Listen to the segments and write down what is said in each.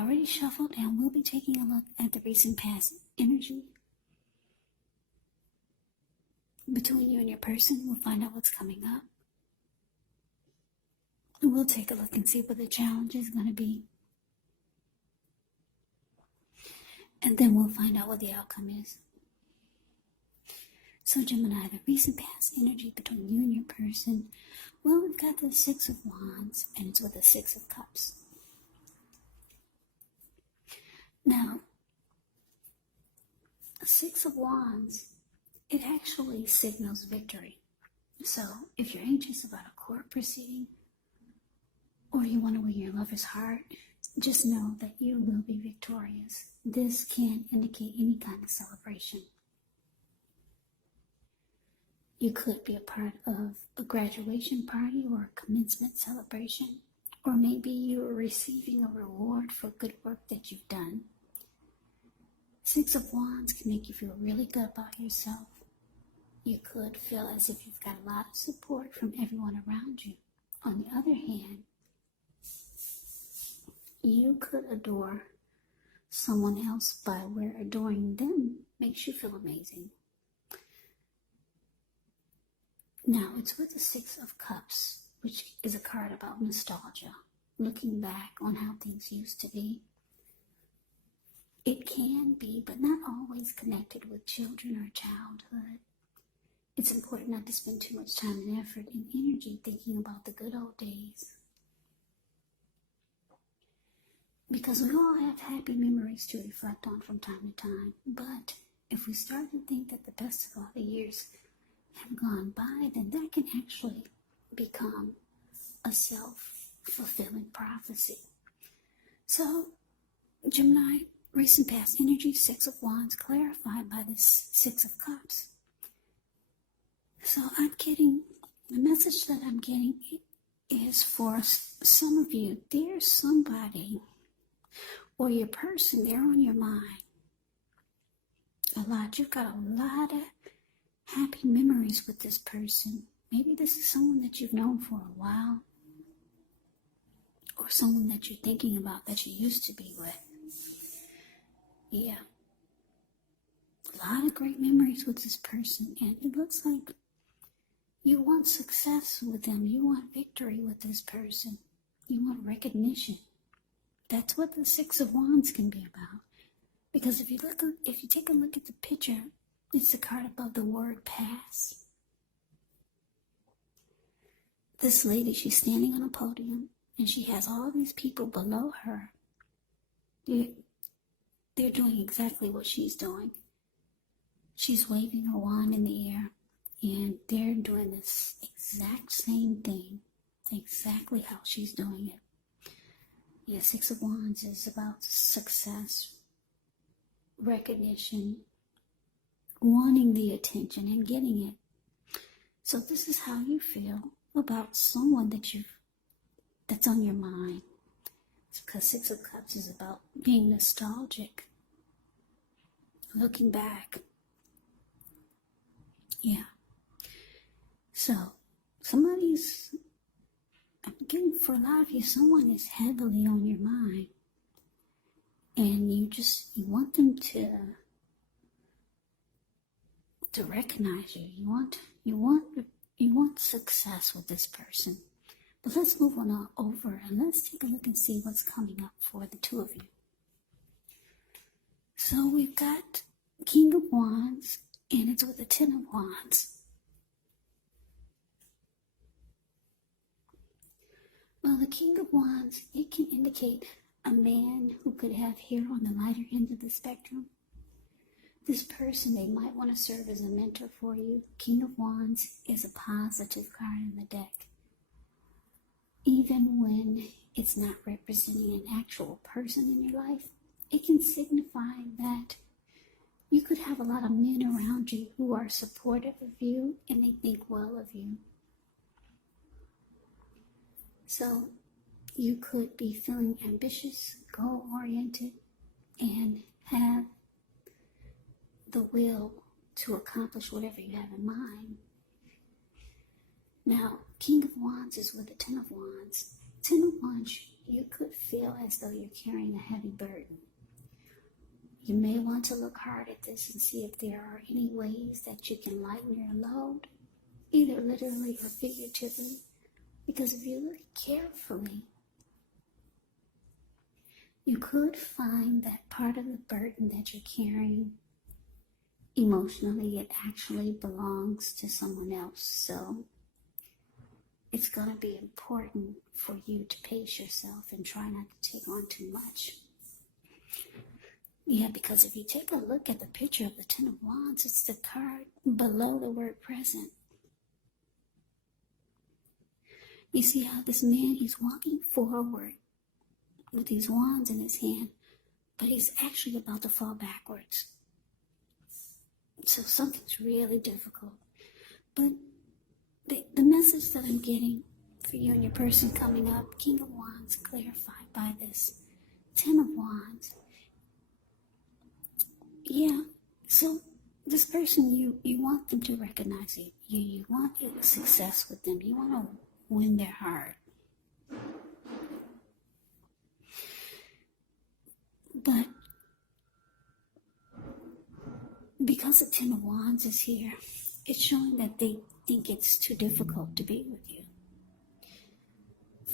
already shuffled and we'll be taking a look at the recent past energy between you and your person. We'll find out what's coming up. And we'll take a look and see what the challenge is going to be. And then we'll find out what the outcome is. So Gemini, the recent past energy between you and your person. Well, we've got the Six of Wands, and it's with the Six of Cups. Now, the Six of Wands, it actually signals victory. So, if you're anxious about a court proceeding, or you want to win your lover's heart, just know that you will be victorious. This can indicate any kind of celebration. You could be a part of a graduation party or a commencement celebration, or maybe you are receiving a reward for good work that you've done. Six of Wands can make you feel really good about yourself. You could feel as if you've got a lot of support from everyone around you. On the other hand, you could adore someone else by where adoring them makes you feel amazing. Now, it's with the Six of Cups, which is a card about nostalgia, looking back on how things used to be. It can be, but not always, connected with children or childhood. It's important not to spend too much time and effort and energy thinking about the good old days. Because we all have happy memories to reflect on from time to time. But if we start to think that the best of all the years have gone by, then that can actually become a self-fulfilling prophecy. So, Gemini, recent past energy, Six of Wands, clarified by this Six of Cups. So the message that I'm getting is for some of you, there's somebody or your person, they're on your mind a lot. You've got a lot of happy memories with this person. Maybe this is someone that you've known for a while, or someone that you're thinking about that you used to be with. Yeah. A lot of great memories with this person, and it looks like you want success with them. You want victory with this person. You want recognition. That's what the Six of Wands can be about. Because if you take a look at the picture, it's the card above the word pass. This lady, she's standing on a podium, and she has all these people below her. They're doing exactly what she's doing. She's waving her wand in the air, and they're doing this exact same thing, exactly how she's doing it. Yeah, Six of Wands is about success, recognition, wanting the attention and getting it. So this is how you feel about someone that's on your mind. It's because Six of Cups is about being nostalgic, looking back. Yeah. So I'm getting, for a lot of you, someone is heavily on your mind, and you want them to recognize you. You want success with this person. But let's move on over and let's take a look and see what's coming up for the two of you. So we've got King of Wands, and it's with the Ten of Wands. Well, the King of Wands, it can indicate a man who could have hair on the lighter end of the spectrum. This person, they might want to serve as a mentor for you. King of Wands is a positive card in the deck. Even when it's not representing an actual person in your life, it can signify that you could have a lot of men around you who are supportive of you and they think well of you. So you could be feeling ambitious, goal-oriented, and have the will to accomplish whatever you have in mind. Now, King of Wands is with the Ten of Wands. Ten of Wands you could feel as though you're carrying a heavy burden. You may want to look hard at this and see if there are any ways that you can lighten your load, either literally or figuratively, because if you look carefully, you could find that part of the burden that you're carrying emotionally, it actually belongs to someone else. So it's going to be important for you to pace yourself and try not to take on too much. Yeah, because if you take a look at the picture of the Ten of Wands, it's the card below the word present. You see how this man, he's walking forward with these wands in his hand, but he's actually about to fall backwards. So something's really difficult. But the message that I'm getting for you and your person coming up, King of Wands, clarified by this Ten of Wands. Yeah, so this person, you want them to recognize you. You want your success with them. You want to win their heart. But because the Ten of Wands is here, it's showing that they think it's too difficult to be with you.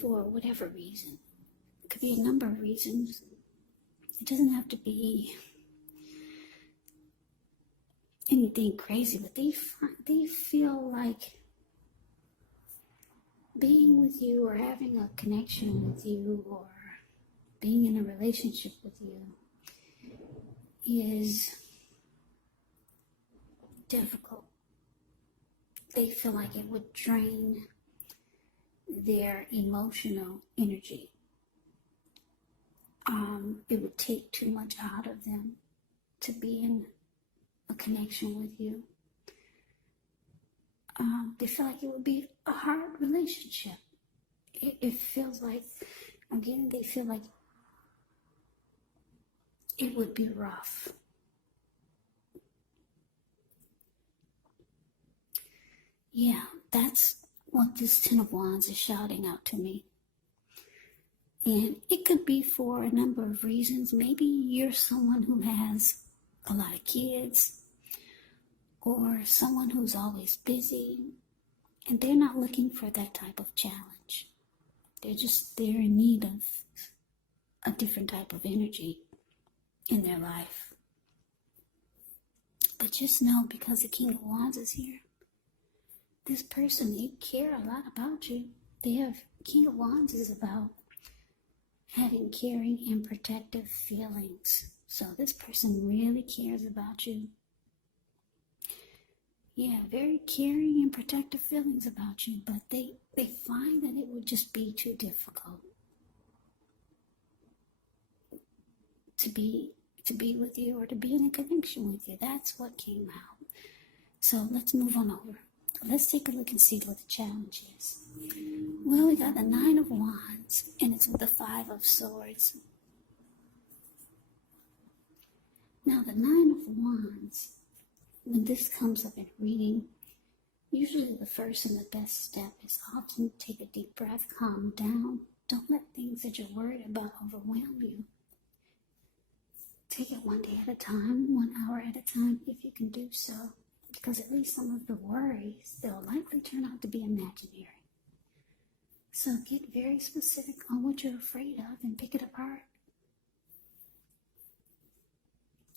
For whatever reason. It could be a number of reasons. It doesn't have to be anything crazy, but they feel like being with you or having a connection with you or being in a relationship with you is difficult. They feel like it would drain their emotional energy. It would take too much out of them to be in a connection with you. They feel like it would be a hard relationship. It feels like, again, they feel like it would be rough. Yeah, that's what this Ten of Wands is shouting out to me. And it could be for a number of reasons. Maybe you're someone who has a lot of kids, or someone who's always busy, and they're not looking for that type of challenge. They're in need of a different type of energy in their life. But just know, because the King of Wands is here, this person, they care a lot about you. King of Wands is about having caring and protective feelings. So this person really cares about you. Yeah, very caring and protective feelings about you, but they find that it would just be too difficult to be with you or to be in a connection with you. That's what came out. So let's move on over. Let's take a look and see what the challenge is. Well, we got the Nine of Wands, and it's with the Five of Swords. Now, the Nine of Wands, when this comes up in reading, usually the first and the best step is often take a deep breath, calm down. Don't let things that you're worried about overwhelm you. Take it one day at a time, 1 hour at a time, if you can do so. Because at least some of the worries, they'll likely turn out to be imaginary. So get very specific on what you're afraid of and pick it apart.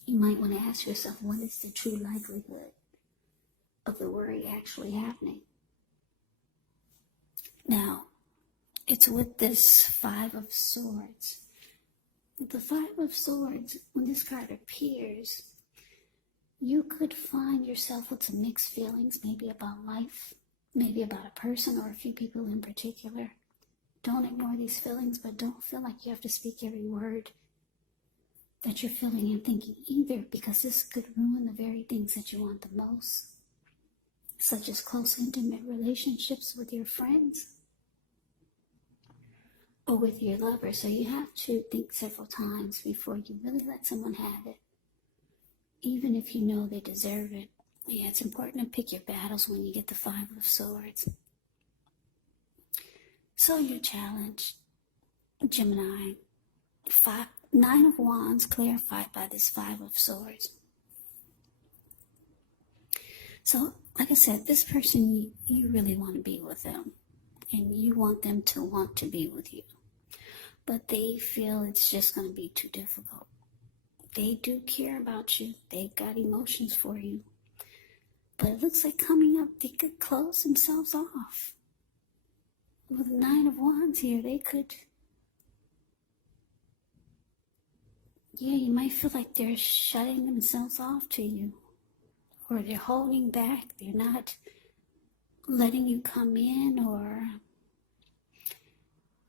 You might want to ask yourself, what is the true likelihood of the worry actually happening? Now, it's with this Five of Swords. With the Five of Swords, when this card appears, you could find yourself with some mixed feelings, maybe about life, maybe about a person or a few people in particular. Don't ignore these feelings, but don't feel like you have to speak every word that you're feeling and thinking either, because this could ruin the very things that you want the most, such as close, intimate relationships with your friends or with your lover. So you have to think several times before you really let someone have it, even if you know they deserve it. Yeah, it's important to pick your battles when you get the Five of Swords. So your challenge, Gemini, Nine of Wands clarified by this Five of Swords. So, like I said, this person, you really want to be with them. And you want them to want to be with you. But they feel it's just going to be too difficult. They do care about you. They've got emotions for you. But it looks like coming up, they could close themselves off. With the Nine of Wands here, they could... Yeah, you might feel like they're shutting themselves off to you. Or they're holding back. They're not letting you come in, or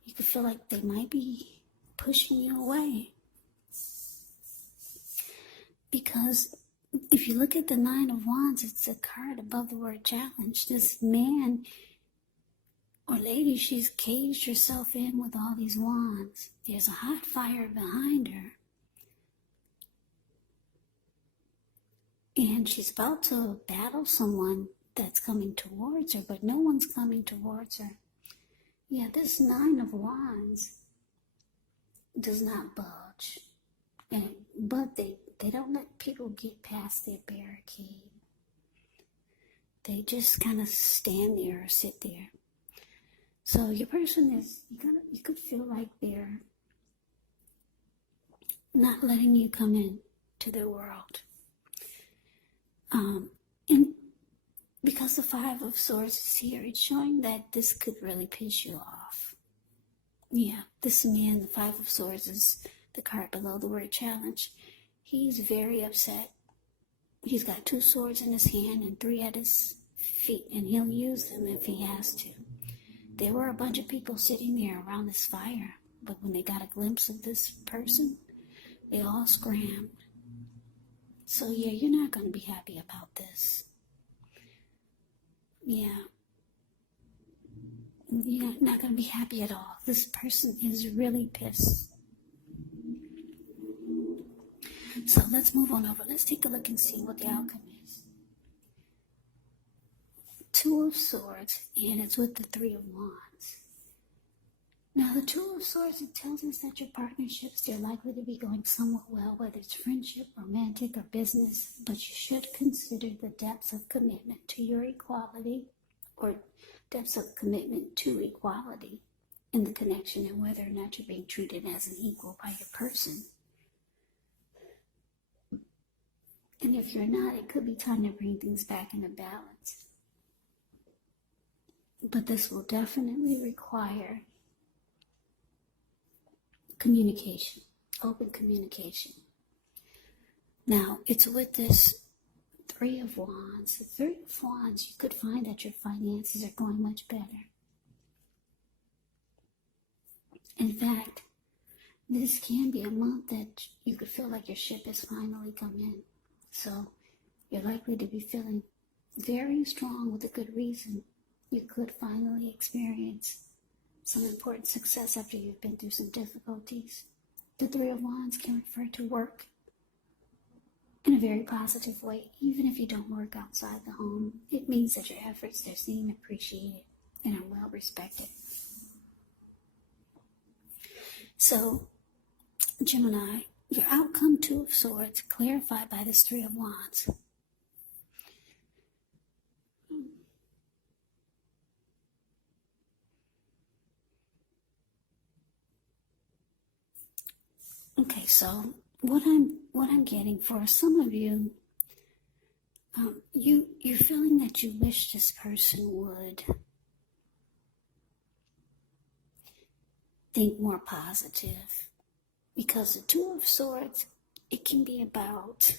you could feel like they might be pushing you away. Because if you look at the Nine of Wands, it's a card above the word challenge. This man or lady, she's caged herself in with all these wands. There's a hot fire behind her. And she's about to battle someone that's coming towards her, but no one's coming towards her. Yeah, this Nine of Wands does not budge. But they don't let people get past their barricade. They just kind of stand there or sit there. So your person is, you could feel like they're not letting you come in to their world. And because the Five of Swords is here, it's showing that this could really piss you off. Yeah, this man, the Five of Swords, is the card below the word challenge. He's very upset. He's got 2 swords in his hand and 3 at his feet, and he'll use them if he has to. There were a bunch of people sitting there around this fire, but when they got a glimpse of this person, they all scrammed. So yeah, you're not going to be happy about this. Yeah. You're not going to be happy at all. This person is really pissed. So let's move on over. Let's take a look and see what the outcome is. 2 of Swords, and it's with the 3 of Wands. Now, the 2 of Swords, it tells us that your partnerships, they're likely to be going somewhat well, whether it's friendship, romantic, or business, but you should consider the depths of commitment to your equality, or depths of commitment to equality in the connection, and whether or not you're being treated as an equal by your person. And if you're not, it could be time to bring things back into balance. But this will definitely require communication, open communication. Now, it's with this 3 of Wands. The 3 of Wands, you could find that your finances are going much better. In fact, this can be a month that you could feel like your ship has finally come in. So you're likely to be feeling very strong with a good reason. You could finally experience some important success after you've been through some difficulties. The 3 of Wands can refer to work in a very positive way. Even if you don't work outside the home, it means that your efforts, they're seen, appreciated, and are well respected. So, Gemini, your outcome, 2 of Swords, clarified by this 3 of Wands. Okay, so what I'm getting for some of you, you're feeling that you wish this person would think more positive, because the 2 of Swords, it can be about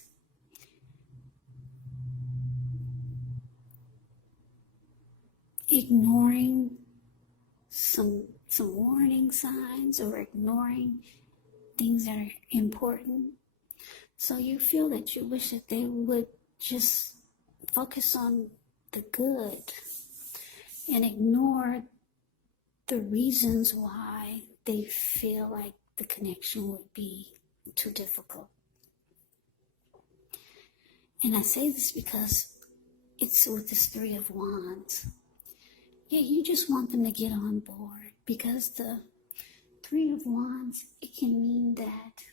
ignoring some warning signs, or ignoring things that are important. So you feel that you wish that they would just focus on the good and ignore the reasons why they feel like the connection would be too difficult. And I say this because it's with this 3 of Wands. Yeah, you just want them to get on board, because the Three of Wands, it can mean that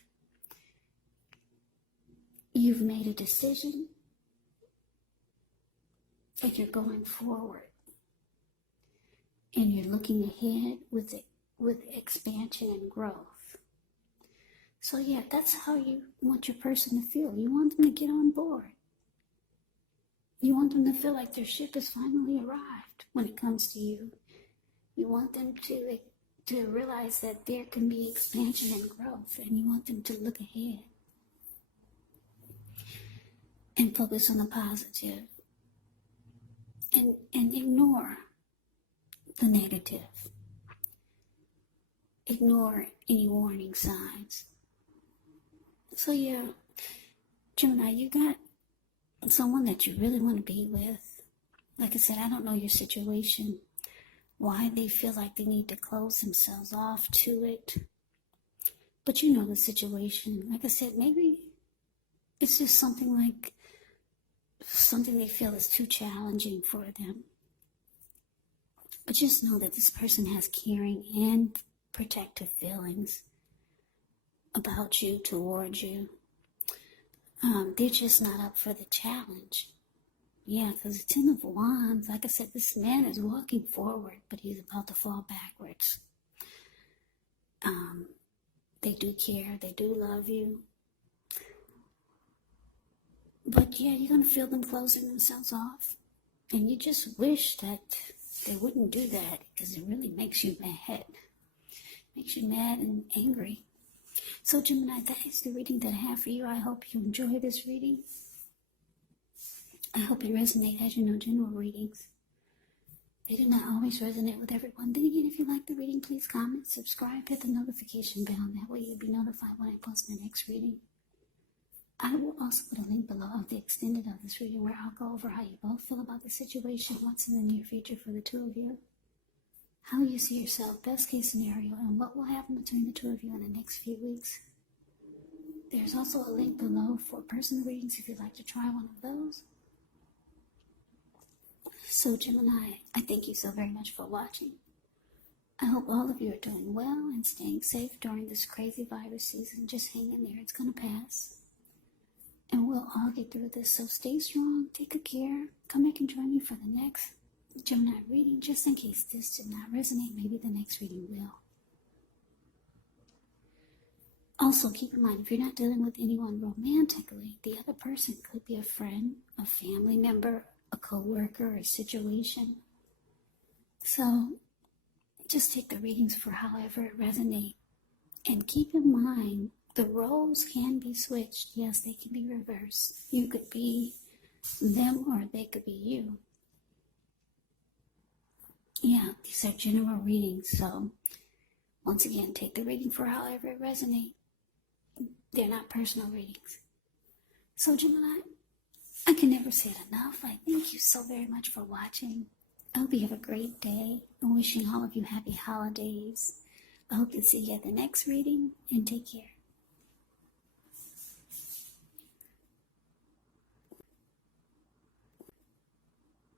you've made a decision and you're going forward and you're looking ahead with expansion and growth. So yeah, that's how you want your person to feel. You want them to get on board. You want them to feel like their ship has finally arrived when it comes to you. You want them to realize that there can be expansion and growth, and you want them to look ahead and focus on the positive and ignore the negative. Ignore any warning signs. So yeah, Gemini, you got someone that you really want to be with. Like I said, I don't know your situation, why they feel like they need to close themselves off to it. But you know the situation. Like I said, maybe it's just something they feel is too challenging for them. But just know that this person has caring and protective feelings about you, towards you. They're just not up for the challenge. Yeah, because the Ten of Wands, like I said, this man is walking forward, but he's about to fall backwards. They do care, they do love you. But yeah, you're going to feel them closing themselves off. And you just wish that they wouldn't do that, because it really makes you mad. Makes you mad and angry. So Gemini, that is the reading that I have for you. I hope you enjoy this reading. I hope it resonates. As you know, general readings, they do not always resonate with everyone. Then again, if you like the reading, please comment, subscribe, hit the notification bell. That way you'll be notified when I post my next reading. I will also put a link below of the extended of this reading where I'll go over how you both feel about the situation, what's in the near future for the two of you, how you see yourself, best case scenario, and what will happen between the two of you in the next few weeks. There's also a link below for personal readings if you'd like to try one of those. So Gemini, I thank you so very much for watching. I hope all of you are doing well and staying safe during this crazy virus season. Just hang in there, it's going to pass. And we'll all get through this, so stay strong, take good care. Come back and join me for the next Gemini reading, just in case this did not resonate. Maybe the next reading will. Also, keep in mind, if you're not dealing with anyone romantically, the other person could be a friend, a family member, a co-worker, a situation. So just take the readings for however it resonates. And keep in mind, the roles can be switched. Yes, they can be reversed. You could be them or they could be you. Yeah, these are general readings. So once again, take the reading for however it resonates. They're not personal readings. So Gemini, I can never say it enough. I thank you so very much for watching. I hope you have a great day. I'm wishing all of you happy holidays. I hope to see you at the next reading, and take care.